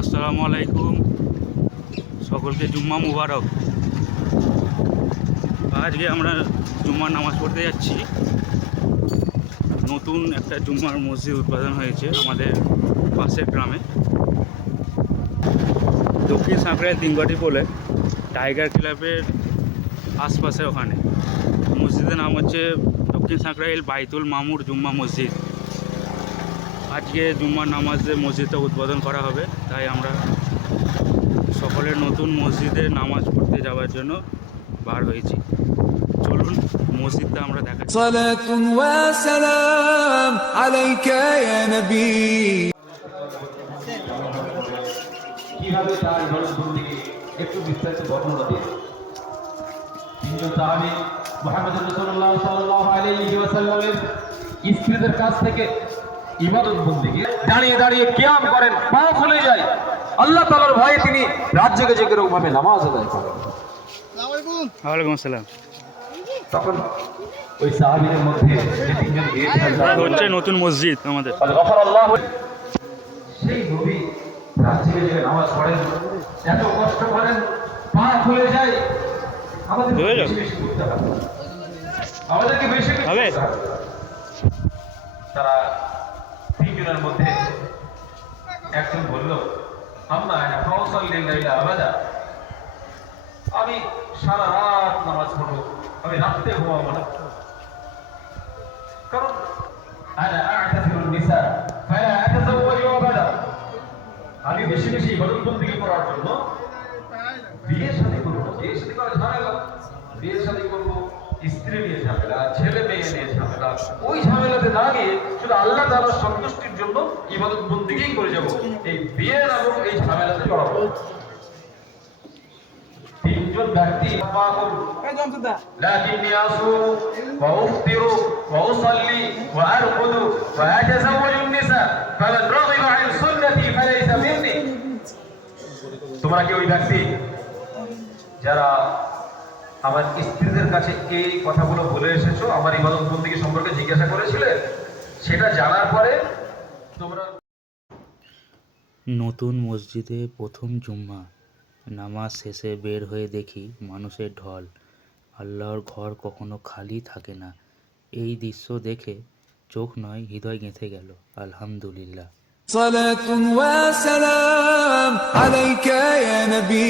আসসালামু আলাইকুম, সকলকে জুম্মা মুবারক। আজকে আমরা জুম্মার নামাজ পড়তে যাচ্ছি। নতুন একটা জুম্মার মসজিদ উদ্বোধন হয়েছে আমাদের পাশের গ্রামে, দক্ষিণ সাঁকড়ায় তিনবাটি বলে টাইগার ক্লাবের আশপাশে। ওখানে মসজিদের নাম হচ্ছে দক্ষিণ সাঁকড়াইল বাইতুল মামুর জুম্মা মসজিদ। আজকে জুম্মার নামাজে মসজিদটা উদ্বোধন করা হবে, তাই আমরা সকলের নতুন মসজিদে নামাজ পড়তে যাওয়ার জন্য বার হয়েছি। চলুন মসজিদটা আমরা দেখাচ্ছি। সালাতুন ওয়া সালাম আলাইকা ইয়া নবী। কিভাবে তার ইবাদতবন্দেগী একটু বিস্তারিত বর্ণনা দিন। তিনজন সাহাবী মুহাম্মদ রাসূলুল্লাহ সাল্লাল্লাহু আলাইহি ওয়াসাল্লামের স্ত্রীদের কাছ থেকে ইবাদতবন্দেগী দাঁড়িয়ে দাঁড়িয়ে কিয়াম করেন, পা ফুলে যায়। আল্লাহ তাআলার ভয়ে তিনি রাত জেগে জেগে এরকম ভাবে নামাজ আদায় করেন। ওয়ালাইকুম আসসালাম। তখন ওই সাহাবীদের মধ্যে যে তিনজন হচ্ছে নতুন মসজিদ আমাদের। সেই নবী রাত জেগে জেগে নামাজ পড়েন, এত কষ্ট করেন, পা ফুলে যায়। আমাদেরকে বেশি বেশি করতে হবে, আমাদেরকে বেশি বেশি হবে। করতে হবে। তারা তিনজনের মধ্যে একজন বলল, আমি সারা রাত নামাজ পড়বো, আমি রাত্রে ঘুমাবো না। কারণ আমি বেশি বেশি ইবাদতবন্দেগী করার জন্য বিয়ে শাদী করবো না। বিয়ে শাদী করা ঝামেলা, বিয়ে শাদী করবো, স্ত্রী নিয়ে ঝামেলা, ছেলে মেয়ে নিয়ে ঝামেলা। ওই ঝামেলাতে না গিয়ে শুধু আল্লাহ তাআলার সন্তুষ্টির জন্য ইবাদতবন্দেগী করে যাবো, এই বিয়ে এবং এই ঝামেলাতে জড়াবো। তিনজন ব্যক্তি লাকিন্নী আসুমু ওয়া উফতিরু ওয়া উসাল্লি ওয়া আরকুদু ওয়া আতাযাওয়াজু নিসা ফামান রাগিবা আন সুন্নতি ফালাইসা মিন্নি। তোমরা কি ওই ব্যক্তি যারা আমার স্ত্রীদের কাছে এই কথাগুলো বলে এসেছো, আমার ইবাদতবন্দেগী সম্পর্কে জিজ্ঞাসা করেছিলে, সেটা জানার পরে তোমরা। নতুন মসজিদে প্রথম জুম্মা নামাজ শেষে বের হয়ে দেখি মানুষের ঢল। আল্লাহর ঘর কখনো খালি থাকে না। এই দৃশ্য দেখে চোখ নয় হৃদয় গেঁথে গেল। আলহামদুলিল্লাহ। সালাতুন ওয়া সালাম আলাইকা ইয়া নবী।